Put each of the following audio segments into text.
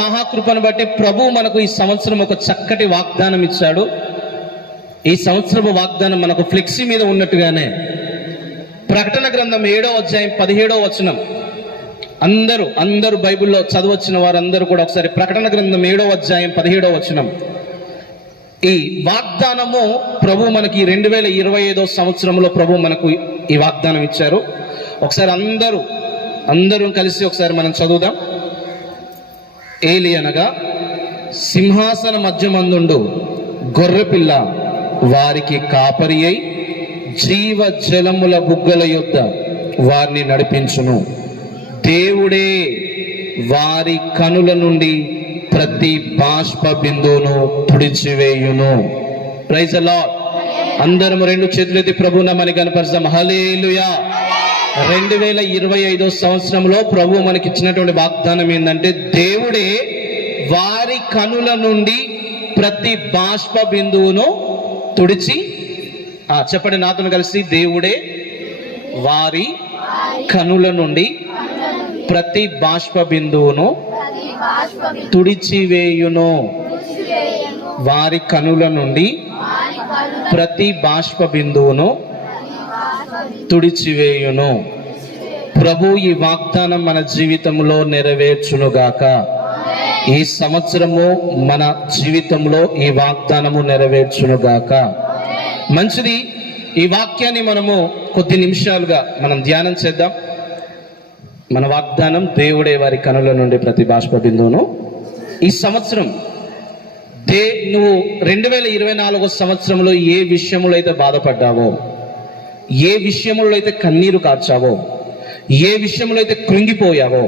మహాకృపను బట్టి ప్రభు మనకు ఈ సంవత్సరం ఒక చక్కటి వాగ్దానం ఇచ్చాడు. ఈ సంవత్సరపు వాగ్దానం మనకు ఫ్లెక్సీ మీద ఉన్నట్టుగానే ప్రకటన గ్రంథం 7వ అధ్యాయం 17వ వచనం. అందరూ బైబిల్లో చదవచ్చిన వారందరూ కూడా ఒకసారి ప్రకటన గ్రంథం 7వ అధ్యాయం 17వ వచనం. ఈ వాగ్దానము ప్రభు మనకి 2025వ సంవత్సరంలో ప్రభు మనకు ఈ వాగ్దానం ఇచ్చారు. ఒకసారి అందరూ కలిసి ఒకసారి మనం చదువుదాం. ఏలియనగా సింహాసన మధ్యమందుండు గొర్రెపిల్ల వారికి కాపరి అయి జీవ జలముల బుగ్గల యొద్ద వారిని నడిపించును. దేవుడే వారి కనుల నుండి ప్రతి బాష్ప బిందువును తుడిచివేయును. Praise the lord. అందరం రెండు చేతులెత్తి ప్రభు నామాన్ని కనపరుస్తాం. హల్లెలూయా. 2025వ సంవత్సరంలో ప్రభు మనకి ఇచ్చినటువంటి వాగ్దానం ఏంటంటే దేవుడే వారి కనుల నుండి ప్రతి బాష్ప బిందువును తుడిచి, చెప్పండి నాతో కలిసి, దేవుడే వారి కనుల నుండి ప్రతి బాష్ప బిందువును తుడిచివేయును. వారి కనుల నుండి ప్రతి బాష్ప బిందువును తుడిచివేయును. ప్రభు ఈ వాగ్దానం మన జీవితంలో నెరవేర్చునుగాక. ఈ సంవత్సరము మన జీవితంలో ఈ వాగ్దానము నెరవేర్చునుగాక. మంచిది. ఈ వాక్యాన్ని మనము కొద్ది నిమిషాలుగా మనం ధ్యానం చేద్దాం. మన వాగ్దానం దేవుడే వారి కనుల నుండి ప్రతి బాష్ప బిందువును. ఈ సంవత్సరం నువ్వు 2024వ సంవత్సరంలో ఏ విషయంలో అయితే బాధపడ్డావో, ఏ విషయంలో అయితే కన్నీరు కార్చావో, ఏ విషయంలో అయితే కృంగిపోయావో,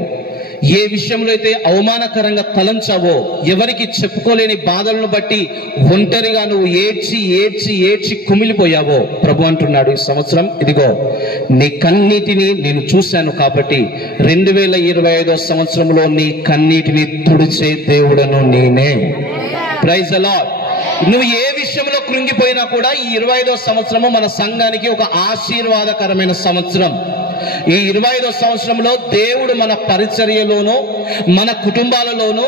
ఏ విషయంలో అయితే అవమానకరంగా తలంచావో, ఎవరికి చెప్పుకోలేని బాధలను బట్టి ఒంటరిగా నువ్వు ఏడ్చి కుమిలిపోయావో, ప్రభు అంటున్నాడు ఈ సంవత్సరం, ఇదిగో నీ కన్నీటిని నేను చూశాను కాబట్టి 2025వ సంవత్సరంలో నీ కన్నీటిని తుడిచే దేవుడను నేనే. Praise the lord. నువ్వు ఏ విషయంలో కృంగిపోయినా కూడా ఈ 25వ సంవత్సరము మన సంఘానికి ఒక ఆశీర్వాదకరమైన సంవత్సరం. ఈ 25వ సంవత్సరంలో దేవుడు మన పరిచర్యలోనూ, మన కుటుంబాలలోనూ,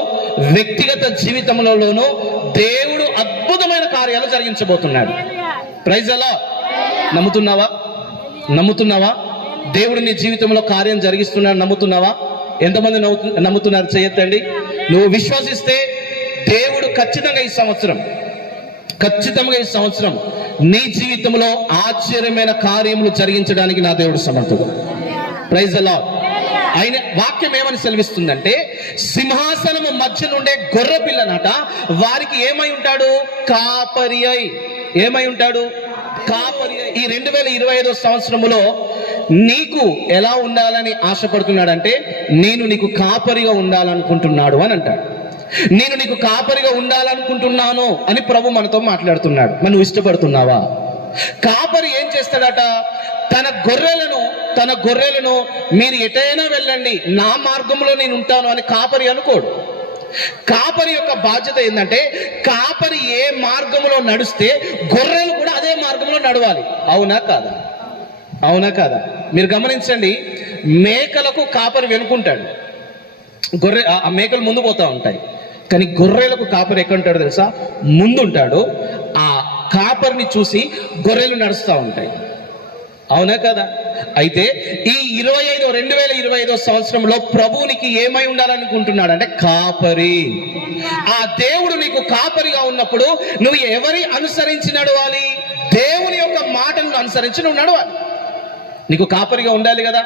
వ్యక్తిగత జీవితంలోనూ దేవుడు అద్భుతమైన కార్యాలు జరిగించబోతున్నాడు. Praise the lord. నమ్ముతున్నావా? దేవుడు నీ జీవితంలో కార్యం జరిగిస్తున్నాడు. నమ్ముతున్నావా? ఎంతమంది నమ్ముతున్నారు? చేయొద్దండి. నువ్వు విశ్వసిస్తే దేవుడు ఖచ్చితంగా ఈ సంవత్సరం నీ జీవితంలో ఆశ్చర్యమైన కార్యములు జరిగించడానికి నా దేవుడు సమర్థుడు. Praise the lord. ఆయన వాక్యం ఏమని సెలవిస్తుందంటే, సింహాసనము మధ్య నుండే గొర్రె పిల్లనట వారికి ఏమై ఉంటాడు? కాపరి అయి. ఏమై ఉంటాడు? కాపరి అయి. ఈ 2025వ సంవత్సరములో నీకు ఎలా ఉండాలని ఆశపడుతున్నాడంటే, నేను నీకు కాపరిగా ఉండాలనుకుంటున్నాడు అని అంటాడు. నేను నీకు కాపరిగా ఉండాలనుకుంటున్నాను అని ప్రభు మనతో మాట్లాడుతున్నాడు. మరి నువ్వు ఇష్టపడుతున్నావా? కాపరి ఏం చేస్తాడట? తన గొర్రెలను మీరు ఎటైనా వెళ్ళండి, నా మార్గంలో నేను ఉంటాను అని కాపరి అనుకోడు. కాపరి యొక్క బాధ్యత ఏంటంటే, కాపరి ఏ మార్గంలో నడుస్తే గొర్రెలు కూడా అదే మార్గంలో నడవాలి. అవునా కాదా? మీరు గమనించండి. మేకలకు కాపరి వెనుకుంటాడు, ఆ మేకలు ముందు పోతా ఉంటాయి. కానీ గొర్రెలకు కాపరి ఎక్కడ ఉంటాడో తెలుసా? ముందుంటాడు. ఆ కాపరిని చూసి గొర్రెలు నడుస్తూ ఉంటాయి. అవునా కదా? అయితే ఈ 2025వ సంవత్సరంలో ప్రభువునికి ఏమై ఉండాలనుకుంటున్నాడు అంటే కాపరి. ఆ దేవుడు నీకు కాపరిగా ఉన్నప్పుడు నువ్వు ఎవరి అనుసరించి నడవాలి? దేవుని యొక్క మాటను అనుసరించి నువ్వు నడవాలి. నీకు కాపరిగా ఉండాలి కదా.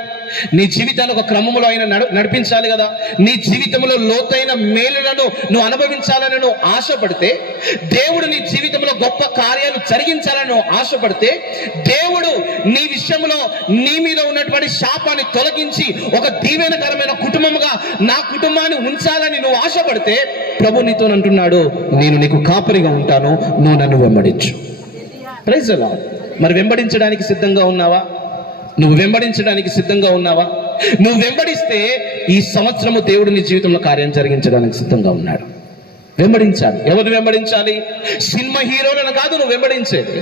నీ జీవితాన్ని ఒక క్రమంలో అయినా నడిపించాలి కదా. నీ జీవితంలో లోతైన మేలులను నువ్వు అనుభవించాలని నువ్వు ఆశపడితే, దేవుడు నీ జీవితంలో గొప్ప కార్యాలు జరిగించాలని నువ్వు ఆశపడితే, దేవుడు నీ విషయంలో నీ మీద ఉన్నటువంటి శాపాన్ని తొలగించి ఒక దీవెనకరమైన కుటుంబముగా నా కుటుంబాన్ని ఉంచాలని నువ్వు ఆశపడితే, ప్రభు నీతో అంటున్నాడు, నేను నీకు కాపరిగా ఉంటాను, నువ్వు నన్ను వెంబడించు. Praise the lord. మరి వెంబడించడానికి సిద్ధంగా ఉన్నావా? నువ్వు వెంబడించడానికి సిద్ధంగా ఉన్నావా? నువ్వు వెంబడిస్తే ఈ సంవత్సరము దేవుడు నీ జీవితంలో కార్యం జరిగించడానికి సిద్ధంగా ఉన్నాడు. వెంబడించాలి. ఎవరిని వెంబడించాలి? సినిమా హీరోలను కాదు నువ్వు వెంబడించేది,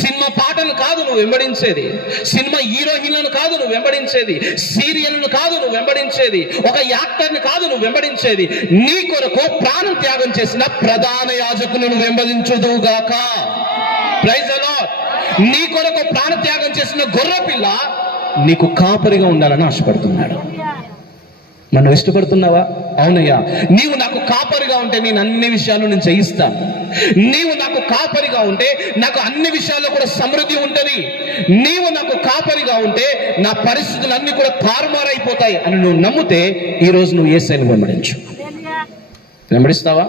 సినిమా పాటలు కాదు నువ్వు వెంబడించేది, సినిమా హీరోయిన్లను కాదు నువ్వు వెంబడించేది, సీరియల్ను కాదు నువ్వు వెంబడించేది, ఒక యాక్టర్ని కాదు నువ్వు వెంబడించేది. నీ కొరకు ప్రాణం త్యాగం చేసిన ప్రధాన యాజకులను వెంబడించుదుగాక. Praise the lord. నీ కొరకు ప్రాణ త్యాగం చేసిన గొర్రె పిల్ల నీకు కాపరిగా ఉండాలని ఆశపడుతున్నాడు. మనం ఇష్టపడుతున్నావా? అవునయ్యా, నీవు నాకు కాపరిగా ఉంటే నేను అన్ని విషయాలు నేను చేయిస్తాను. నీవు నాకు కాపరిగా ఉంటే నాకు అన్ని విషయాల్లో కూడా సమృద్ధి ఉంటుంది. నీవు నాకు కాపరిగా ఉంటే నా పరిస్థితులు అన్ని కూడా తారుమారైపోతాయి అని నువ్వు నమ్మితే ఈరోజు నువ్వు యేసయ్యను వెంబడించు. వెంబడిస్తావా?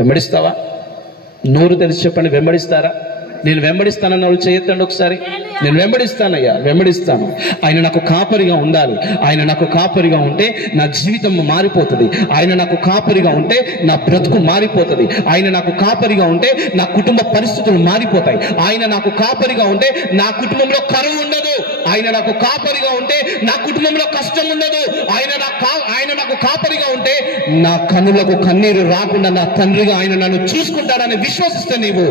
వెంబడిస్తావా? నోరు తెలిసి చెప్పండి, వెంబడిస్తారా? నేను వెంబడిస్తానన్న వాళ్ళు చేయొద్దండి ఒకసారి. నేను వెంబడిస్తానయ్యా, వెంబడిస్తాను. ఆయన నాకు కాపరిగా ఉండాలి. ఆయన నాకు కాపరిగా ఉంటే నా జీవితం మారిపోతుంది. ఆయన నాకు కాపరిగా ఉంటే నా బ్రతుకు మారిపోతుంది. ఆయన నాకు కాపరిగా ఉంటే నా కుటుంబ పరిస్థితులు మారిపోతాయి. ఆయన నాకు కాపరిగా ఉంటే నా కుటుంబంలో కరువు ఉండదు. ఆయన నాకు కాపరిగా ఉంటే నా కుటుంబంలో కష్టం ఉండదు. ఆయన నాకు కాపరిగా ఉంటే నా కన్నులకు కన్నీరు రాకుండా నా తండ్రిగా ఆయన నన్ను చూసుకుంటాడని విశ్వసిస్తే నీవు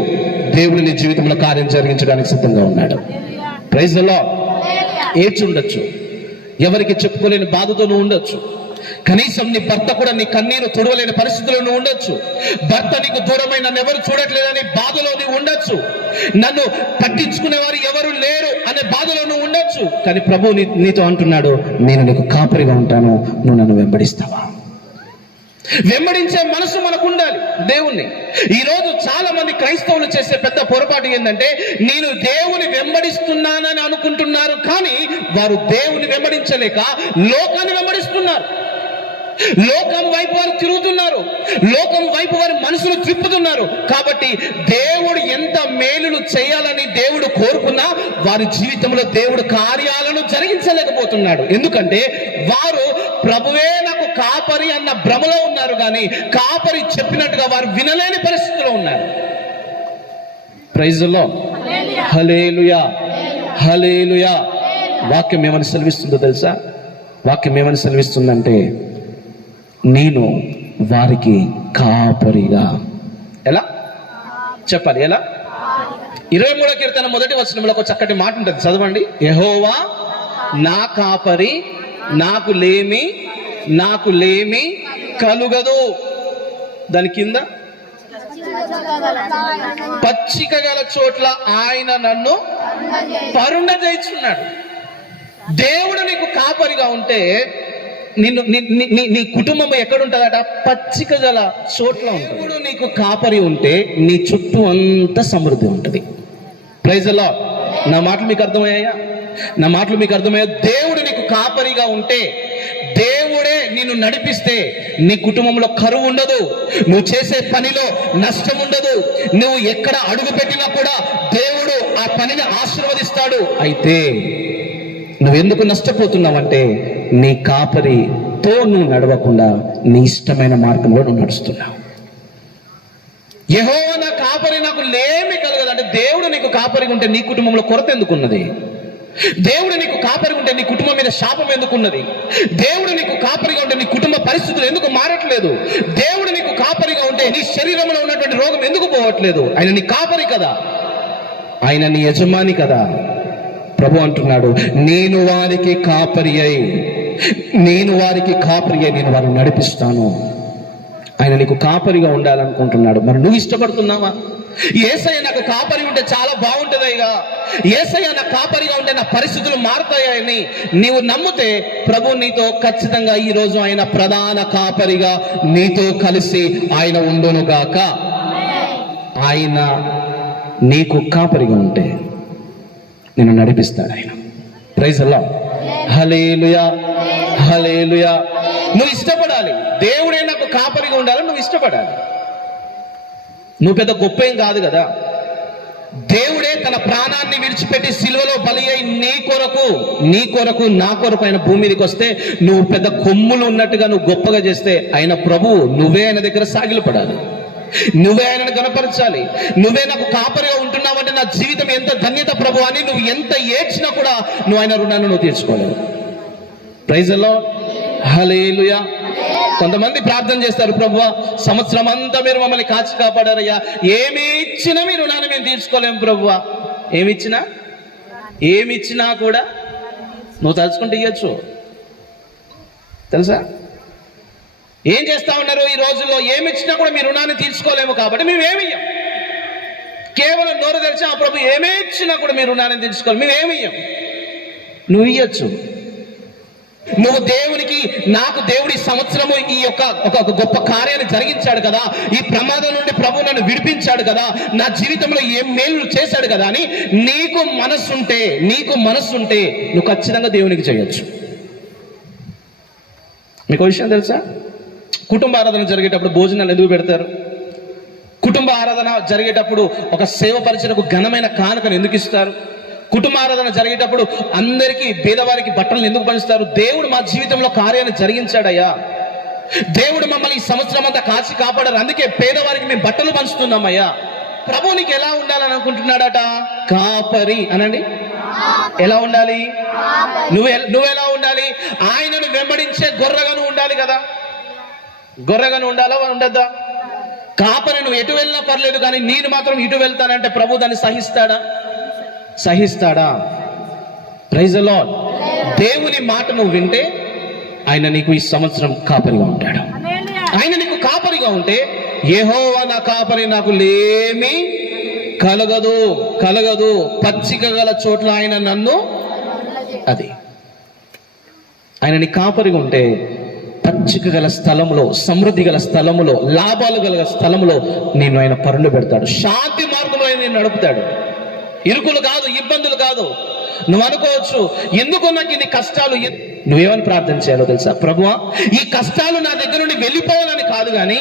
దేవుడు నీ జీవితంలో కార్యం జరిగించడానికి సిద్ధంగా ఉన్నాడు. Praise the lord. ఏడ్చి ఉండొచ్చు, ఎవరికి చెప్పుకోలేని బాధతో నువ్వు ఉండొచ్చు, కనీసం నీ భర్త కూడా నీ కన్నీరు తుడవలేని పరిస్థితుల్లో నువ్వు ఉండొచ్చు, భర్త నీకు దూరమై నన్ను ఎవరు చూడట్లేదని బాధలో నువ్వు ఉండొచ్చు, నన్ను పట్టించుకునేవారు ఎవరు లేరు అనే బాధలో నువ్వు ఉండొచ్చు. కానీ ప్రభు నీతో అంటున్నాడు, నేను నీకు కాపరిగా ఉంటాను, నువ్వు నన్ను వెంబడిస్తావా? వెంబడించే మనసు మనకు ఉండాలి దేవుణ్ణి. ఈరోజు చాలా మంది క్రైస్తవులు చేసే పెద్ద పొరపాటు ఏంటంటే, నేను దేవుని వెంబడిస్తున్నానని అనుకుంటున్నారు, కానీ వారు దేవుని వెంబడించలేక లోకాన్ని వెంబడిస్తున్నారు. లోకం వైపు వారు తిరుగుతున్నారు, లోకం వైపు వారి మనసులు తిప్పుతున్నారు. కాబట్టి దేవుడు ఎంత మేలులు చేయాలని దేవుడు కోరుకున్నా వారి జీవితంలో దేవుడు కార్యాలను జరిగించలేకపోతున్నాడు. ఎందుకంటే వారు ప్రభువే నాకు కాపరి అన్న భ్రమలో ఉన్నారు, కానీ కాపరి చెప్పినట్టుగా వారు వినలేని పరిస్థితిలో ఉన్నారు. Praise the lord. Hallelujah, hallelujah. వాక్యం ఏమని సెలవిస్తుందో తెలుసా? వాక్యం ఏమని సెలవిస్తుందంటే, నేను వారికి కాపరిగా. ఎలా చెప్పాలి? ఎలా? 23వ కీర్తన 1వ వచనంలో ఒక చక్కటి మాట ఉంటుంది, చదవండి. యెహోవా నా కాపరి, నాకు లేమి కలుగదు. దాని కింద పచ్చిక గల చోట్ల ఆయన నన్ను పరుండజేయుచున్నాడు. దేవుడు నీకు కాపరిగా ఉంటే నీ కుటుంబం ఎక్కడుంటుందట? పచ్చిక గల చోట్ల ఉంటుంది. దేవుడు నీకు కాపరి ఉంటే నీ చుట్టూ అంతా సమృద్ధి ఉంటుంది. Praise the lord. నా మాటలు మీకు అర్థమయ్యాయా? నా మాటలు మీకు అర్థమయ్యా? దేవుడు నీకు కాపరిగా ఉంటే, దేవుడే నిన్ను నడిపిస్తే నీ కుటుంబంలో కరువు ఉండదు, నువ్వు చేసే పనిలో నష్టం ఉండదు, నువ్వు ఎక్కడ అడుగు పెట్టినా కూడా దేవుడు ఆ పనిని ఆశీర్వదిస్తాడు. అయితే నువ్వెందుకు నష్టపోతున్నావంటే, నీ కాపరితో నువ్వు నడవకుండా నీ ఇష్టమైన మార్గంలో నువ్వు నడుస్తున్నావు. యెహోవా నా కాపరి, నాకు లేమి కలగదు అంటే, దేవుడు నీకు కాపరిగా ఉంటే నీ కుటుంబంలో కొరత ఎందుకున్నది? దేవుడు నీకు కాపరిగా ఉంటే నీ కుటుంబం మీద శాపం ఎందుకున్నది? దేవుడు నీకు కాపరిగా ఉంటే నీ కుటుంబ పరిస్థితులు ఎందుకు మారట్లేదు? దేవుడు నీకు కాపరిగా ఉంటే నీ శరీరంలో ఉన్నటువంటి రోగం ఎందుకు పోవట్లేదు? ఆయన నీ కాపరి కదా, ఆయన నీ యజమాని కదా. ప్రభు అంటున్నాడు, నేను వారికి కాపరి అయి నేను వారిని నడిపిస్తాను. ఆయన నీకు కాపరిగా ఉండాలనుకుంటున్నాడు. మరి నువ్వు ఇష్టపడుతున్నావా? యేసయ్య నాకు కాపరి ఉంటే చాలా బాగుంటుందయ్యా, యేసయ్య నా కాపరిగా ఉంటే నా పరిస్థితులు మారుతాయని నీవు నమ్మితే ప్రభు నీతో ఖచ్చితంగా ఈరోజు ఆయన ప్రధాన కాపరిగా నీతో కలిసి ఆయన ఉండునుగాక. ఆయన నీకు కాపరిగా ఉంటే నిన్ను నడిపిస్తాడు ఆయన. Praise the lord. Hallelujah, hallelujah. నువ్వు ఇష్టపడాలి, దేవుడే నాకు కాపరిగా ఉండాలని నువ్వు ఇష్టపడాలి. నువ్వు పెద్ద గొప్ప ఏం కాదు కదా, దేవుడే తన ప్రాణాన్ని విడిచిపెట్టి సిలువలో బలి అయి నీ కొరకు నా కొరకు ఆయన భూమి మీదకి వస్తే నువ్వు పెద్ద కొమ్ములు ఉన్నట్టుగా నువ్వు గొప్పగా చేస్తే ఆయన ప్రభువు నువ్వే ఆయన దగ్గర సాగిలు పడాలి, నువ్వే ఆయనను గణపరచాలి. నువ్వే నాకు కాపరిగా ఉంటున్నావంటే నా జీవితం ఎంత ధన్యత ప్రభు అని నువ్వు ఎంత ఏడ్చినా కూడా నువ్వు ఆయన రుణాన్ని నువ్వు తీర్చుకోలేవు. Praise the lord. హల్లెలూయా. కొంతమంది ప్రార్థన చేస్తారు, ప్రభువా సంవత్సరం అంతా మీరు మమ్మల్ని కాచి కాపాడారయ్యా, ఏమి ఇచ్చినా మీ రుణాన్ని మేము తీర్చుకోలేము ప్రభువా. ఏమి ఇచ్చినా కూడా నువ్వు తలుచుకుంటే ఇవ్వచ్చు. తెలుసా ఏం చేస్తా ఉన్నారు ఈ రోజుల్లో? ఏమి ఇచ్చినా కూడా మీ రుణాన్ని తీర్చుకోలేము కాబట్టి మేము ఇయ్యం. కేవలం నోరు తెలిసి ఆ ప్రభు ఏమే ఇచ్చినా కూడా మీ రుణాన్ని తీర్చుకోవాలి, మేము ఇయ్యం. నువ్వు ఇయ్యొచ్చు. నువ్వు దేవునికి, నాకు దేవుడి సంవత్సరము ఈ యొక్క ఒక గొప్ప కార్యాన్ని జరిగించాడు కదా, ఈ ప్రమాదం నుండి ప్రభు నన్ను విడిపించాడు కదా, నా జీవితంలో ఏం మేలు చేశాడు కదా అని నీకు మనస్సుంటే నువ్వు ఖచ్చితంగా దేవునికి చేయొచ్చు. మీకు విషయం తెలుసా? కుటుంబ ఆరాధన జరిగేటప్పుడు భోజనాలు ఎందుకు పెడతారు? కుటుంబ ఆరాధన జరిగేటప్పుడు ఒక సేవ పరిచయకు ఘనమైన కానుకను ఎందుకు ఇస్తారు? కుటుంబ ఆరాధన జరిగేటప్పుడు అందరికీ పేదవారికి బట్టలను ఎందుకు పంచుతారు? దేవుడు మా జీవితంలో కార్యాన్ని జరిగించాడయ్యా, దేవుడు మమ్మల్ని ఈ సంవత్సరం అంతా కాచి కాపాడారు, అందుకే పేదవారికి మేము బట్టలు పంచుతున్నామయ్యా. ప్రభు నీకు ఎలా ఉండాలని అనుకుంటున్నాడట? కాపరి అనండి. ఎలా ఉండాలి? నువ్వు ఎలా ఉండాలి? ఆయనను వెంబడించే గొర్రెగాను ఉండాలి కదా. గొర్రెగాను ఉండాలా ఉండద్దా? కాపరి నువ్వు ఎటు వెళ్ళినా పర్లేదు, కానీ నేను మాత్రం ఇటు వెళ్తానంటే ప్రభు దాన్ని సహిస్తాడా? Praise the lord. దేవుని మాట నువ్వు వింటే ఆయన నీకు ఈ సంవత్సరం కాపరిగా ఉంటాడు. ఆయన నీకు కాపరిగా ఉంటే, యెహోవా నా కాపరి, నాకు లేమి కలగదు, పచ్చిక గల చోట్ల ఆయన నన్ను, అది ఆయన నీ కాపరిగా ఉంటే పచ్చిక గల స్థలములో, సమృద్ధి గల స్థలములో, లాభాలు గల స్థలములో నేను ఆయన పరులు పెడతాడు. శాంతి మార్గంలో నేను నడుపుతాడు. ఇరుకులు కాదు, ఇబ్బందులు కాదు. నువ్వు అనుకోవచ్చు, ఎందుకు నాకు ఇన్ని కష్టాలు? నువ్వేమని ప్రార్థన చేయాలో తెలుసా? ప్రభువా ఈ కష్టాలు నా దగ్గర నుండి వెళ్ళిపోవాలని కాదు, కానీ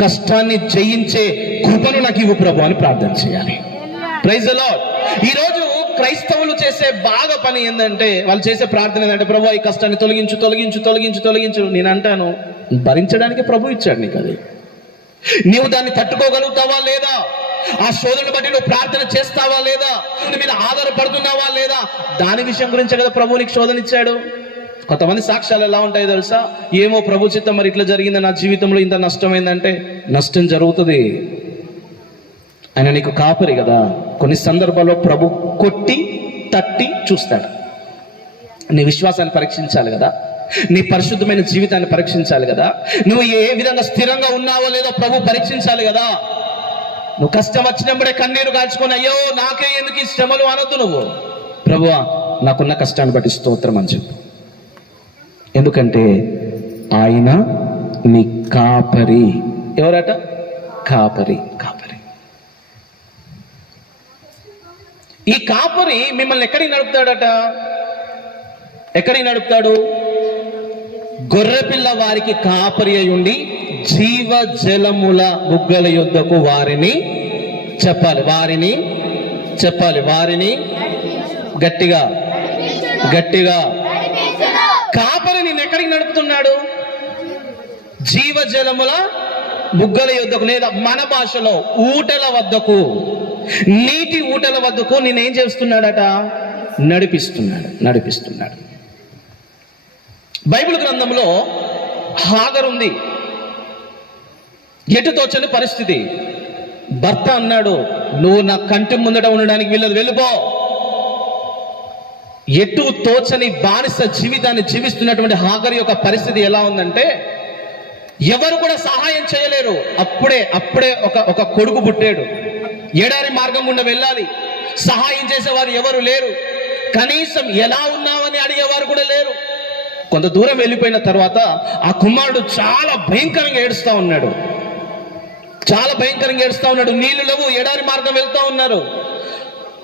కష్టాన్ని జయించే కృపను నాకు ఇవ్వు ప్రభు అని ప్రార్థన చేయాలి. Praise the lord. ఈరోజు క్రైస్తవులు చేసే బాగా పని ఏంటంటే, వాళ్ళు చేసే ప్రార్థన ఏంటంటే, ప్రభు ఈ కష్టాన్ని తొలగించు. నేను అంటాను, భరించడానికి ప్రభు ఇచ్చాడు నీకు. అది నీవు దాన్ని తట్టుకోగలుగుతావా లేదా? ఆ శోధనను బట్టి నువ్వు ప్రార్థన చేస్తావా లేదా? నీ మీద ఆధారపడుతున్నావా లేదా? దాని విషయం గురించే కదా ప్రభు నీకు శోధన ఇచ్చాడు. కొంతమంది సాక్ష్యాలు ఎలా ఉంటాయో తెలుసా? ఏమో ప్రభు చిత్తం, మరి ఇట్లా జరిగింది నా జీవితంలో, ఇంత నష్టమైందంటే. నష్టం జరుగుతుంది, ఆయన నీకు కాపరి కదా. కొన్ని సందర్భాల్లో ప్రభు కొట్టి తట్టి చూస్తాడు. నీ విశ్వాసాన్ని పరీక్షించాలి కదా, నీ పరిశుద్ధమైన జీవితాన్ని పరీక్షించాలి కదా, నువ్వు ఏ విధంగా స్థిరంగా ఉన్నావో లేదో ప్రభు పరీక్షించాలి కదా. నువ్వు కష్టం వచ్చినప్పుడే కన్నీరు కాల్చుకొని అయ్యో నాకే ఎందుకు ఈ శ్రమలు అనొద్దు. నువ్వు ప్రభువా నాకున్న కష్టాన్ని బట్టి స్తోత్రం అని చెప్పు. ఎందుకంటే ఆయన నీ కాపరి. ఎవరట? కాపరి. ఈ కాపరి మిమ్మల్ని ఎక్కడికి నడుపుతాడు? గొర్రెపిల్ల వారికి కాపరి అయి ఉండి జీవ జలముల బుగ్గల యొద్దకు వారిని గట్టిగా కాపరి నిన్ను ఎక్కడికి నడుపుతున్నాడు? జీవజలముల బుగ్గల యొద్దకు, లేదా మన భాషలో ఊటల వద్దకు, నీటి ఊటల వద్దకు నేనేం చేస్తున్నాడట? నడిపిస్తున్నాడు. బైబిల్ గ్రంథంలో హాగర్ ఉంది. ఎటు తోచని పరిస్థితి. భర్త అన్నాడు, నువ్వు నా కంటి ముందట ఉండడానికి వీళ్ళది, వెళ్ళిపో. ఎటు తోచని బానిస జీవితాన్ని జీవిస్తున్నటువంటి హాగర్ యొక్క పరిస్థితి ఎలా ఉందంటే, ఎవరు కూడా సహాయం చేయలేరు. అప్పుడే ఒక కొడుకు పుట్టాడు. ఎడారి మార్గం గుండా వెళ్ళాలి, సహాయం చేసేవారు ఎవరు లేరు. కనీసం ఎలా ఉన్నావని అడిగేవారు కూడా లేరు. కొంత దూరం వెళ్ళిపోయిన తర్వాత ఆ కుమారుడు చాలా భయంకరంగా ఏడుస్తా ఉన్నాడు. నీళ్లు లేవు, ఎడారి మార్గం వెళ్తా ఉన్నారు.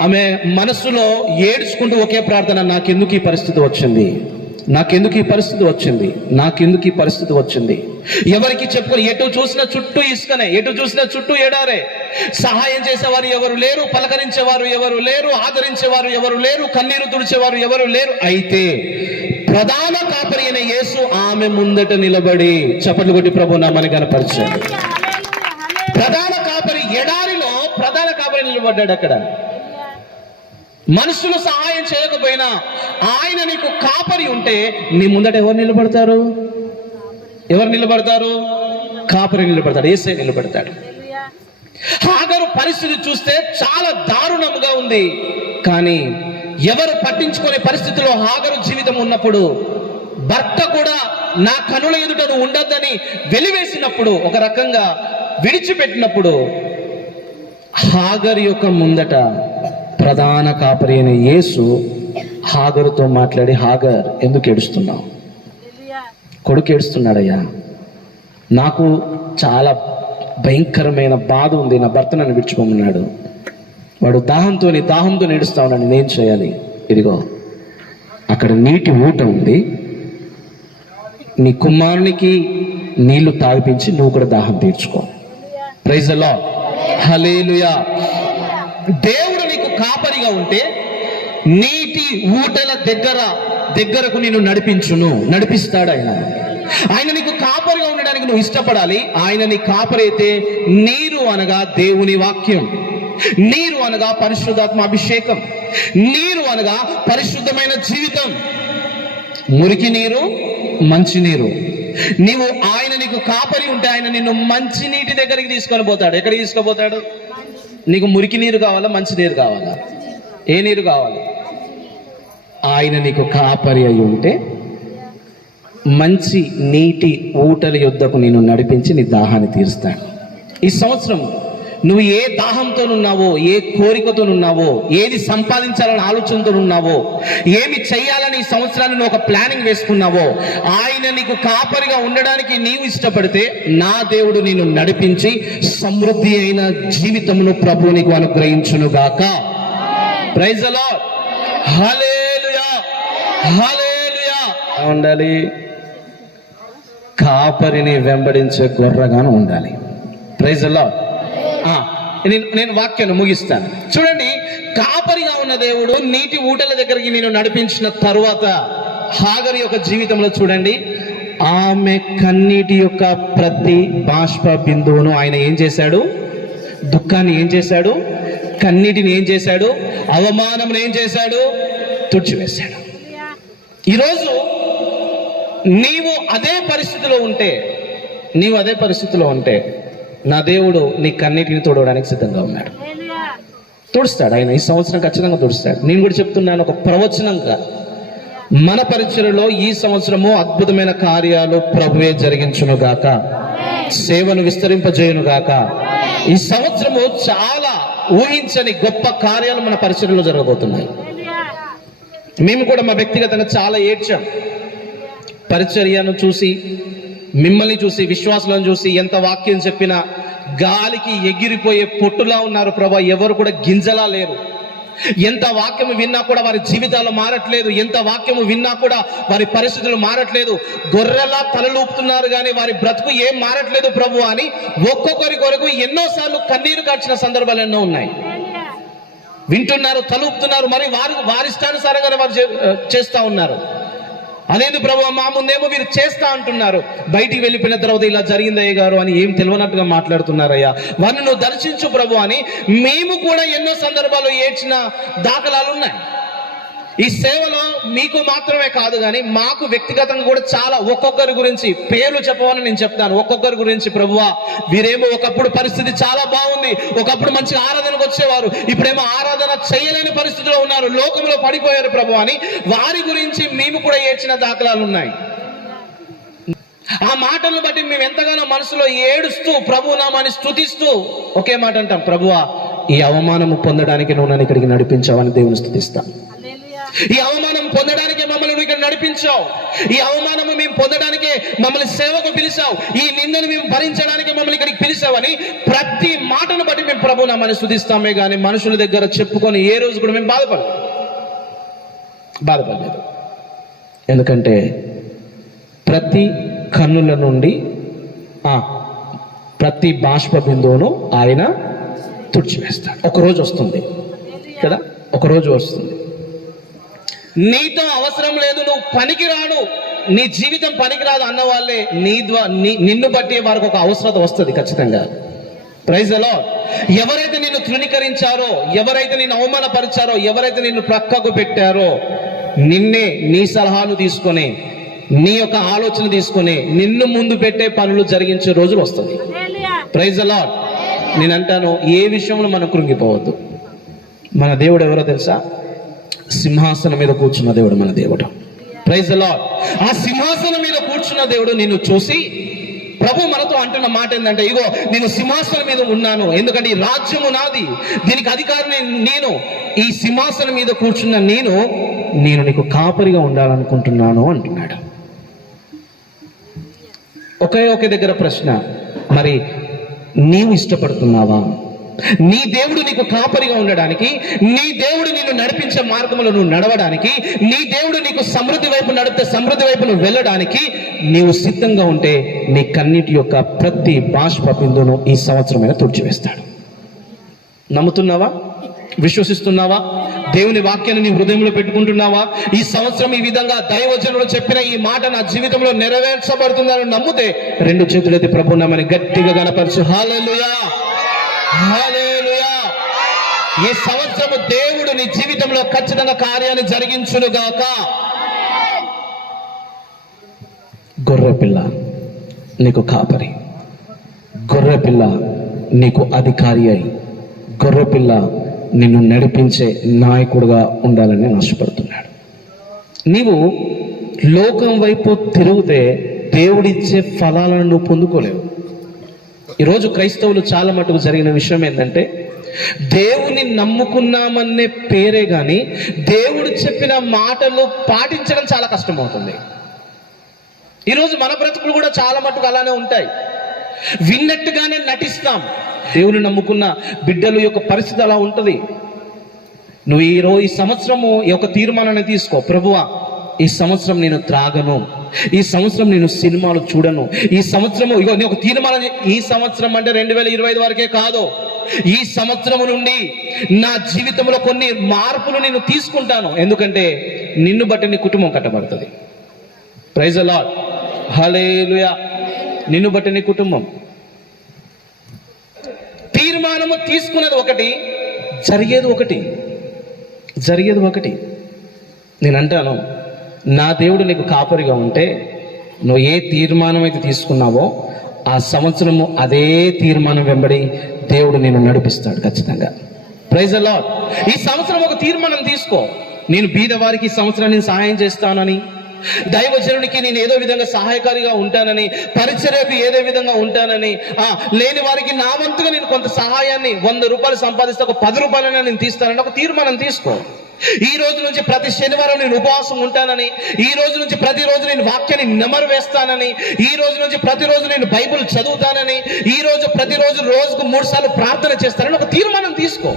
ఆమె మనస్సులో ఏడ్చుకుంటూ ఒకే ప్రార్థన, నాకెందుకు ఈ పరిస్థితి వచ్చింది? ఎవరికి చెప్పుకొని, ఎటు చూసిన చుట్టూ ఇసుకనే, ఎటు చూసిన చుట్టూ ఎడారే. సహాయం చేసేవారు ఎవరు లేరు, పలకరించేవారు ఎవరు లేరు, ఆదరించేవారు ఎవరు లేరు, కన్నీరు తుడిచేవారు ఎవరు లేరు. అయితే ప్రధాన కాపరి అయిన యేసు ఆమె ముందట నిలబడి, చప్పట్లు కొట్టి ప్రభు నామని కనపరిచాడు. ప్రధాన కాపరి ఎడారిలో ప్రధాన కాపరి నిలబడ్డాడు. అక్కడ మనుషులు సహాయం చేయకపోయినా ఆయన నీకు కాపరి ఉంటే నీ ముందట ఎవరు నిలబడతారు? ఎవరు నిలబడతారు? కాపరి నిలబడతాడు, యేసే నిలబడతాడు. హాగరు పరిస్థితి చూస్తే చాలా దారుణంగా ఉంది. కానీ ఎవరు పట్టించుకునే పరిస్థితిలో హాగరు జీవితం ఉన్నప్పుడు, భర్త కూడా నా కనుల ఎదుట నువ్వు ఉండొద్దని వెలివేసినప్పుడు, ఒక రకంగా విడిచిపెట్టినప్పుడు, హాగరు యొక్క ముందట ప్రధాన కాపరి అయిన యేసు హాగరుతో మాట్లాడి, హాగర్ ఎందుకు ఏడుస్తున్నావు? కొడుకు ఏడుస్తున్నాడయ్యా, నాకు చాలా భయంకరమైన బాధ ఉంది, నా భర్త నన్ను విడిచిపోమన్నాడు, వాడు దాహంతో ఏడుస్తా ఉన్నాడు, నేనేం చేయాలి? ఇదిగో అక్కడ నీటి ఊట ఉంది, నీ కుమారునికి నీళ్లు తాగిపించి నువ్వు కూడా దాహం తీర్చుకో. ప్రైజ్ ది లార్డ్, హల్లెలూయా. దేవుడు నీకు కాపరిగా ఉంటే నీటి ఊటల దగ్గరకు నిన్ను నడిపిస్తాడు ఆయన నీకు కాపరిగా ఉండడానికి నువ్వు ఇష్టపడాలి. ఆయన నీ కాపరి అయితే నీరు అనగా దేవుని వాక్యం, నీరు అనగా పరిశుద్ధాత్మ అభిషేకం, నీరు అనగా పరిశుద్ధమైన జీవితం, మురికి నీరు, మంచి నీరు. ఆయన నీకు కాపరి ఉంటే ఆయన నిన్ను మంచి నీటి దగ్గరికి తీసుకొని పోతాడు. ఎక్కడికి తీసుకుపోతాడు? నీకు మురికి నీరు కావాలా, మంచి నీరు కావాలా? ఏ నీరు కావాలి? ఆయన నీకు కాపరి అయి ఉంటే మంచి నీటి ఊటల యొద్దకు నేను నడిపించి నీ దాహాన్ని తీరుస్తాను. ఈ సంవత్సరం నువ్వు ఏ దాహంతో ఉన్నావో, ఏ కోరికతో ఉన్నావో, ఏది సంపాదించాలని ఆలోచనతో ఉన్నావో, ఏమి చెయ్యాలని ఈ సంవత్సరాన్ని నువ్వు ఒక ప్లానింగ్ వేసుకున్నావో, ఆయన నీకు కాపరిగా ఉండడానికి నీవు ఇష్టపడితే నా దేవుడు నిన్ను నడిపించి సమృద్ధి అయిన జీవితమును ప్రభు నీకు అనుగ్రహించును గాక. Praise the lord, hallelujah, hallelujah. ఉండాలి, కాపరిని వెంబడించే గొర్రెగాను ఉండాలి. Praise the lord. నేను వాక్యాన్ని ముగిస్తాను. చూడండి, కాపరిగా ఉన్న దేవుడు నీటి ఊటల దగ్గరికి నేను నడిపించిన తరువాత హాగరు యొక్క జీవితంలో చూడండి, ఆమె కన్నీటి యొక్క ప్రతి బాష్ప బిందువును ఆయన ఏం చేశాడు? దుఃఖాన్ని ఏం చేశాడు? కన్నీటిని ఏం చేశాడు? అవమానం ఏం చేశాడు? తుడిచివేశాడు. ఈరోజు నీవు అదే పరిస్థితిలో ఉంటే నా దేవుడు నీ కన్నీటిని తోడడానికి సిద్ధంగా ఉన్నాడు. తుడుస్తాడు ఆయన. ఈ సంవత్సరం ఖచ్చితంగా తుడుస్తాడు. నేను కూడా చెప్తున్నాను, ఒక ప్రవచనంగా మన పరిచర్యలో ఈ సంవత్సరము అద్భుతమైన కార్యాలు ప్రభువే జరిగించును గాక, సేవను విస్తరింపజేయును గాక. ఈ సంవత్సరము చాలా ఊహించని గొప్ప కార్యాలు మన పరిచర్యలో జరగబోతున్నాయి. మేము కూడా మా వ్యక్తిగతంగా చాలా ఏడ్చాం. పరిచర్యను చూసి, మిమ్మల్ని చూసి, విశ్వాసులను చూసి, ఎంత వాక్యం చెప్పినా గాలికి ఎగిరిపోయే పొట్టులా ఉన్నారు ప్రభా, ఎవరు కూడా గింజలా లేరు. ఎంత వాక్యము విన్నా కూడా వారి జీవితాలు మారట్లేదు, ఎంత వాక్యము విన్నా కూడా వారి పరిస్థితులు మారట్లేదు. గొర్రెలా తలలూపుతున్నారు కానీ వారి బ్రతుకు ఏం మారట్లేదు ప్రభు అని ఒక్కొక్కరి కొరకు ఎన్నోసార్లు కన్నీరు కార్చిన సందర్భాలు ఎన్నో ఉన్నాయి. వింటున్నారు, తలూపుతున్నారు, మరి వారిష్టానుసారంగానే వారు చేస్తా ఉన్నారు. అదేంటి ప్రభు, మా ముందేమో మీరు చేస్తా అంటున్నారు, బయటికి వెళ్ళిపోయిన తర్వాత ఇలా జరిగిందయ్య గారు అని ఏం తెలియనట్టుగా మాట్లాడుతున్నారయ్యా, వారిని నువ్వు దర్శించు ప్రభు అని మేము కూడా ఎన్నో సందర్భాలు ఏడ్చిన దాఖలాలు ఉన్నాయి. ఈ సేవలో మీకు మాత్రమే కాదు కానీ మాకు వ్యక్తిగతంగా కూడా చాలా, ఒక్కొక్కరి గురించి పేర్లు చెప్పమని నేను చెప్తాను. ఒక్కొక్కరి గురించి ప్రభువా, వీరేమో ఒకప్పుడు పరిస్థితి చాలా బాగుంది, ఒకప్పుడు మంచి ఆరాధనకు వచ్చేవారు, ఇప్పుడేమో ఆరాధన చేయలేని పరిస్థితిలో ఉన్నారు, లోకంలో పడిపోయారు ప్రభు అని వారి గురించి మేము కూడా ఏడ్చిన దాఖలాలు ఉన్నాయి. ఆ మాటలను బట్టి మేము ఎంతగానో మనసులో ఏడుస్తూ ప్రభు నామాన్ని స్తుతిస్తూ ఒకే మాట అంటాం, ప్రభువా ఈ అవమానము పొందడానికి నువ్వు నన్ను ఇక్కడికి నడిపించావని దేవుని స్తుతిస్తాం. ఈ అవమానం పొందడానికే మమ్మల్ని నువ్వు ఇక్కడ నడిపించావు, ఈ అవమానము మేము పొందడానికే మమ్మల్ని సేవకు పిలిచావు, ఈ నిందను మేము భరించడానికి మమ్మల్ని ఇక్కడికి పిలిచావని ప్రతి మాటను బట్టి మేము ప్రభు నామాన్ని స్తుతిస్తామే కానీ మనుషుల దగ్గర చెప్పుకొని ఏ రోజు కూడా మేము బాధపడలేదు. ఎందుకంటే ప్రతి కన్నుల నుండి ప్రతి బాష్ప బిందువును ఆయన తుడిచివేస్తాడు. ఒకరోజు వస్తుంది కదా, ఒకరోజు వస్తుంది. నీతో అవసరం లేదు, నువ్వు పనికిరాను, నీ జీవితం పనికిరాదు అన్న వాళ్ళే నిన్ను బట్టి వారికి ఒక అవసరత వస్తుంది ఖచ్చితంగా. Praise the lord. ఎవరైతే నిన్ను తృణీకరించారో, ఎవరైతే నిన్ను అవమానపరిచారో, ఎవరైతే నిన్ను ప్రక్కకు పెట్టారో, నిన్నే నీ సలహాలు తీసుకొని నీ యొక్క ఆలోచన తీసుకొని నిన్ను ముందు పెట్టే పనులు జరిగించే రోజులు వస్తుంది. Praise the lord. నేను అంటాను, ఏ విషయంలో మనం కృంగిపోవద్దు. మన దేవుడు ఎవరో తెలుసా? సింహాసనం మీద కూర్చున్న దేవుడు మన దేవుడు. Praise the lord. ఆ సింహాసనం మీద కూర్చున్న దేవుడు నిన్ను చూసి ప్రభు మనతో అంటున్న మాట ఏంటంటే, ఇగో నేను సింహాసనం మీద ఉన్నాను, ఎందుకంటే ఈ రాజ్యము నాది, దీనికి అధికారిని నేను, ఈ సింహాసనం మీద కూర్చున్న నేను నీకు కాపరిగా ఉండాలనుకుంటున్నాను అంటున్నాడు. ఒకే దగ్గర ప్రశ్న, మరి నీవు ఇష్టపడుతున్నావా? నీ దేవుడు నీకు కాపరిగా ఉండడానికి, నీ దేవుడు నిన్ను నడిపించే మార్గంలో నువ్వు నడవడానికి, నీ దేవుడు నీకు సమృద్ధి వైపు నడిపితే సమృద్ధి వైపు నువ్వు వెళ్ళడానికి నీవు సిద్ధంగా ఉంటే నీ కన్నీటి యొక్క ప్రతి బాష్ప బిందును ఈ సంవత్సరమైన తుడిచివేస్తాడు. నమ్ముతున్నావా? విశ్వసిస్తున్నావా? దేవుని వాక్యాన్ని నీ హృదయంలో పెట్టుకుంటున్నావా? ఈ సంవత్సరం ఈ విధంగా దైవజనులు చెప్పిన ఈ మాట నా జీవితంలో నెరవేర్చబడుతుందని నమ్మితే 2 చేతులెత్తి ప్రభు నామని గట్టిగా గణపరచు. హల్లెలూయా, హల్లెలూయా. ఈ సంవత్సరం దేవుడు నీ జీవితంలో ఖచ్చితంగా కార్యాన్ని జరిగించునుగాక. గొర్రెపిల్ల నీకు కాపరి, గొర్రెపిల్ల నీకు అధికారి అయి, గొర్రెపిల్ల నిన్ను నడిపించే నాయకుడుగా ఉండాలని ఆశపడుతున్నాడు. నీవు లోకం వైపు తిరిగితే దేవుడిచ్చే ఫలాలను నువ్వు పొందుకోలేవు. ఈరోజు క్రైస్తవులు చాలా మటుకు జరిగిన విషయం ఏంటంటే, దేవుని నమ్ముకున్నామనే పేరే కానీ దేవుడు చెప్పిన మాటలు పాటించడం చాలా కష్టమవుతుంది. ఈరోజు మన బ్రతుకులు కూడా చాలా మటుకు అలానే ఉంటాయి. విన్నట్టుగానే నటిస్తాం. దేవుని నమ్ముకున్న బిడ్డల యొక్క పరిస్థితి అలా ఉంటుంది. నువ్వు ఈ సంవత్సరము ఈ యొక్క తీర్మానాన్ని తీసుకో. ప్రభువా, ఈ సంవత్సరం నేను త్రాగను, ఈ సంవత్సరం నేను సినిమాలు చూడను, ఈ సంవత్సరము ఇగో నేను ఒక తీర్మానం. ఈ సంవత్సరం అంటే 2025 వరకే కాదు, ఈ సంవత్సరం నుండి నా జీవితంలో కొన్ని మార్పులు నేను తీసుకుంటాను. ఎందుకంటే నిన్ను బట్టి నీ కుటుంబం కట్టబడుతుంది. ప్రైజ్ ది లార్డ్, హల్లెలూయా. నిన్ను బట్టి నీ కుటుంబం. తీర్మానము తీసుకున్నది ఒకటి, జరిగేది ఒకటి. నేను అంటాను, నా దేవుడు నీకు కాపరిగా ఉంటే నువ్వు ఏ తీర్మానం అయితే తీసుకున్నావో ఆ సంవత్సరము అదే తీర్మానం వెంబడి దేవుడు నిన్ను నడిపిస్తాడు ఖచ్చితంగా. Praise the lord. ఈ సంవత్సరం ఒక తీర్మానం తీసుకో. నేను బీదవారికి ఈ సంవత్సరం నేను సహాయం చేస్తానని, దైవజనుడికి నేను ఏదో విధంగా సహాయకారిగా ఉంటానని, పరిచర్యకు ఏదో విధంగా ఉంటానని, లేని వారికి నా వంతుగా నేను కొంత సహాయాన్ని 100 రూపాయలు సంపాదిస్తే ఒక 10 రూపాయలైనా నేను తీస్తానని ఒక తీర్మానం తీసుకో. ఈ రోజు నుంచి ప్రతి శనివారం నేను ఉపవాసం ఉంటానని, ఈ రోజు నుంచి ప్రతిరోజు నేను వాక్యాన్ని నెమరు వేస్తానని, ఈ రోజు నుంచి ప్రతిరోజు నేను బైబిల్ చదువుతానని, ఈ రోజు ప్రతిరోజు రోజుకు 3 సార్లు ప్రార్థన చేస్తానని ఒక తీర్మానం తీసుకో.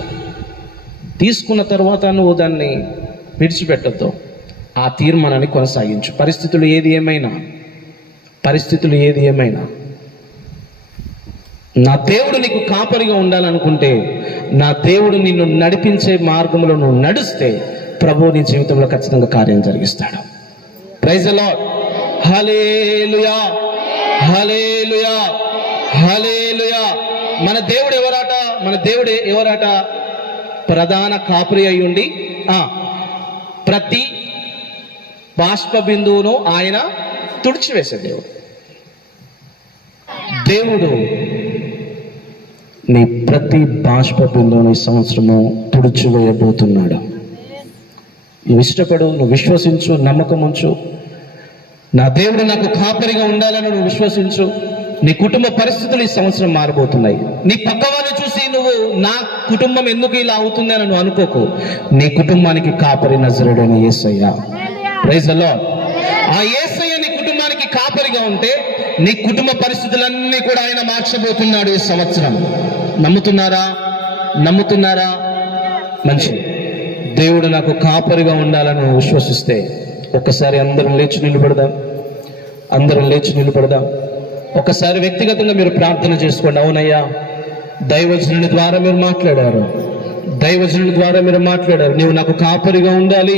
తీసుకున్న తర్వాత నువ్వు దాన్ని విడిచిపెట్టద్దు. ఆ తీర్మానాన్ని కొనసాగించు. పరిస్థితులు ఏది ఏమైనా నా దేవుడు నీకు కాపరిగా ఉండాలనుకుంటే, నా దేవుడు నిన్ను నడిపించే మార్గంలో నువ్వు నడిస్తే ప్రభువు నీ జీవితంలో ఖచ్చితంగా కార్యం జరిగిస్తాడు. ప్రైజ్ ది లార్డ్, హల్లెలూయా, హల్లెలూయా, హల్లెలూయా. మన దేవుడు ఎవరట? ప్రధాన కాపరి అయి ఉండి ప్రతి బాష్ప బిందువును ఆయన తుడిచివేసే దేవుడు నీ ప్రతి బాష్ప బిందువును ఈ సంవత్సరము తుడిచివేయబోతున్నాడు. నువ్వు ఇష్టపడు, నువ్వు విశ్వసించు, నమ్మకం ఉంచు. నా దేవుడు నాకు కాపరిగా ఉండాలని నువ్వు విశ్వసించు. నీ కుటుంబ పరిస్థితులు ఈ సంవత్సరం మారబోతున్నాయి. నీ పక్కవారిని చూసి నువ్వు నా కుటుంబం ఎందుకు ఇలా అవుతుంది అని నువ్వు అనుకోకు. నీ కుటుంబానికి కాపరి నజరేయుడైన యేసయ్య. Praise the lord. ఆ యేసయ్య నీ కుటుంబానికి కాపరిగా ఉంటే నీ కుటుంబ పరిస్థితులన్నీ కూడా ఆయన మార్చబోతున్నాడు ఈ సంవత్సరం. నమ్ముతున్నారా? మంచి. దేవుడు నాకు కాపరిగా ఉండాలని విశ్వసిస్తే ఒక్కసారి అందరం లేచి నిలబడదాం. ఒకసారి వ్యక్తిగతంగా మీరు ప్రార్థన చేసుకోండి. అవునయ్యా, దైవజనుని ద్వారా మీరు మాట్లాడారు. నీవు నాకు కాపరిగా ఉండాలి,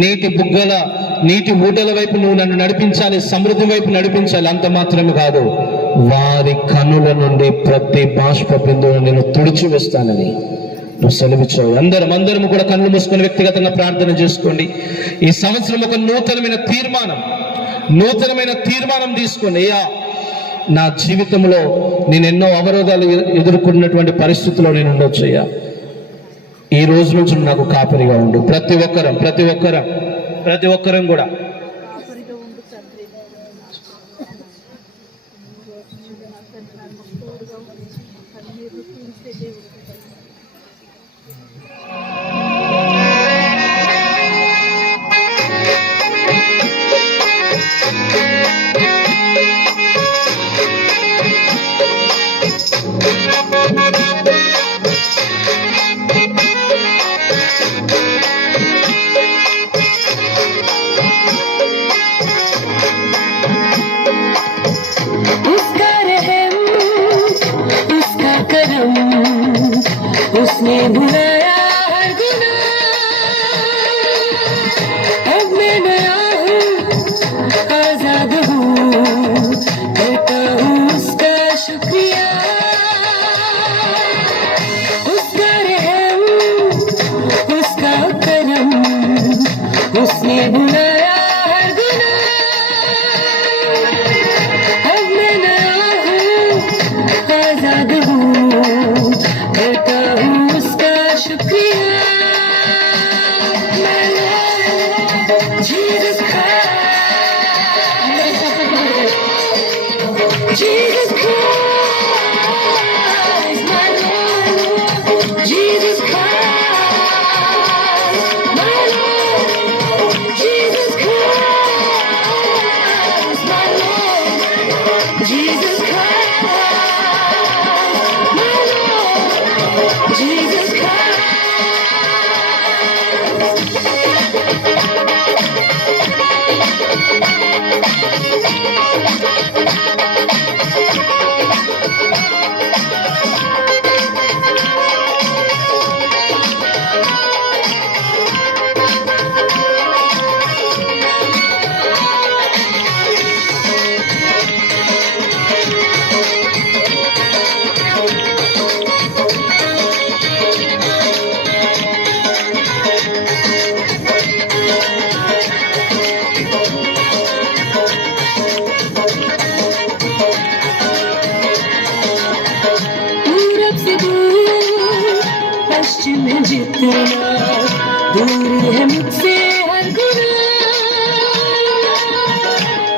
నీటి ఊటల వైపు నువ్వు నన్ను నడిపించాలి, సమృద్ధి వైపు నడిపించాలి. అంత మాత్రమే కాదు, వారి కన్నుల నుండి ప్రతి బాష్ప బిందువును నేను తుడిచివేస్తానని నువ్వు సెలవిచ్చావు. అందరం కూడా కన్నులు మూసుకొని వ్యక్తిగతంగా ప్రార్థన చేసుకోండి. ఈ సంవత్సరం ఒక నూతనమైన తీర్మానం, నూతనమైన తీర్మానం తీసుకొని, అయ్యా నా జీవితంలో నేను ఎన్నో అవరోధాలు ఎదుర్కొన్నటువంటి పరిస్థితుల్లో నేను ఉండొచ్చు అయ్యా, ఈ రోజు నుంచి నాకు కాపరిగా ఉండు. ప్రతి ఒక్కరం కూడా उसने भुलाया हर गुनाह, अब मैं नया हूँ, आजाद हूँ, करता हूँ उसका शुक्रिया। उसका रहम, उसका करम, उसने भुलाया हर गुनाह, अब मैं नया हूँ, आजाद हूँ, करता हूँ उसका शुक्रिया। Jesus Christ, Jesus Christ, my Lord. Jesus Christ, my Lord. Jesus Christ, my Lord. Jesus Christ, my Lord. Jesus Christ. पूरब से दूर पश्चिम में जितना दूर है मुझसे हर गुनाह,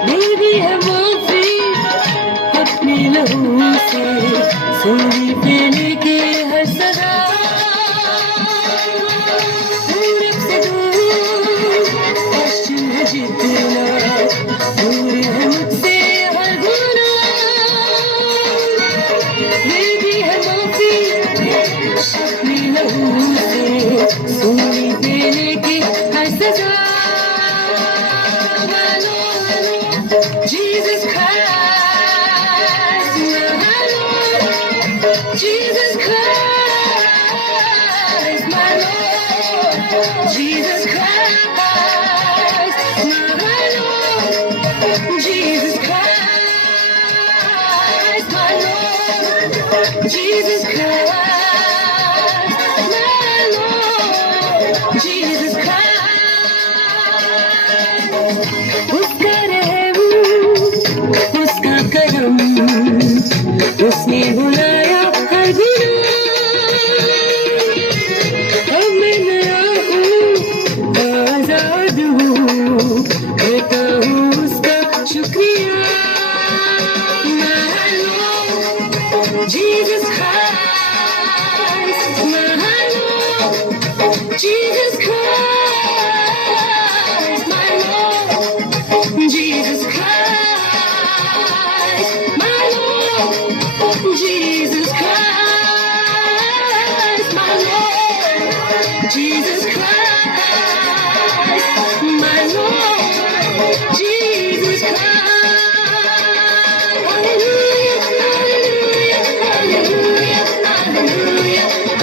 मेरी है माफी अपने लहू से, सूरी पे लेके हर सदा। पूरब से दूर पश्चिम में जितना दूर है मुझसे हर गुनाह, मेरी है माफी अपनी लहू से, सूरी पे लेके हर सजा। My Lord, Jesus Christ, my Lord. Jesus Christ, my Lord. Jesus Christ, my Lord. Jesus Christ, my Lord. Jesus Christ, my Lord. Jesus Christ. उसका रहम, उसका करम, उसने बुलाया हर गुनाह, अब मैं नया हूँ, आजाद हूँ, करता हूँ उसका शुक्रिया। My Lord, Jesus Christ, my Lord. Jesus Christ, my Lord. Jesus Christ, my Lord. Jesus Christ, my Lord. Jesus Christ, my Lord. Jesus Christ. Hallelujah, hallelujah, hallelujah, hallelujah,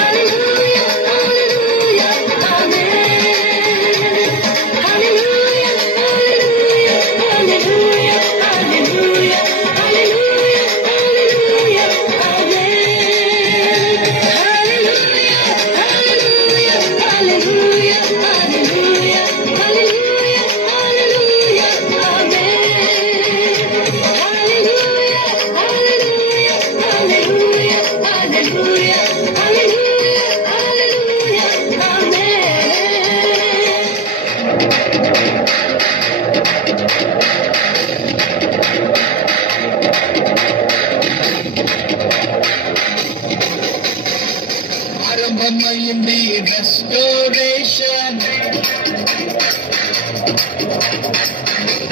hallelujah, hallelujah, amen. Hallelujah, hallelujah, hallelujah, hallelujah, hallelujah, hallelujah, amen. Hallelujah, hallelujah, hallelujah,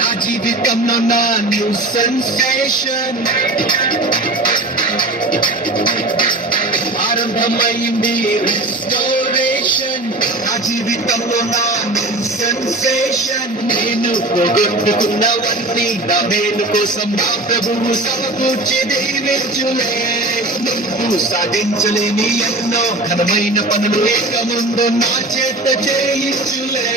నా జీవితంలో నా new sensation ఆరంభమైంది restoration. నా జీవితంలో నా new sensation. నేను పోగొట్టుకున్నవన్నీ నా మేలు కోసం నా ప్రభువు సమకూర్చి దీవించులే. నువ్వు సాధించలేని ఎన్నో ఘనమైన పనులు ఇక ముందు నా చేత చేయించులే.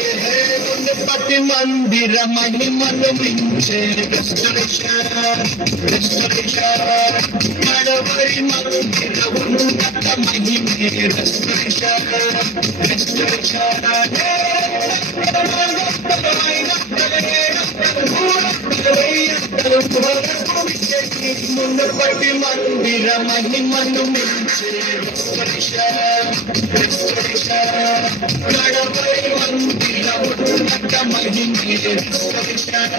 పట్టి మందిర మహిమను మించే రెస్టరేషన్ నడవరి మందిర ఉన్నత మహిమే రెస్టరేషన్ మునుపటి మందిర మహిమను మించే రెస్టరేషన్ నడవరి మందిర ఉన్నత మహిమే రెస్టరేషన్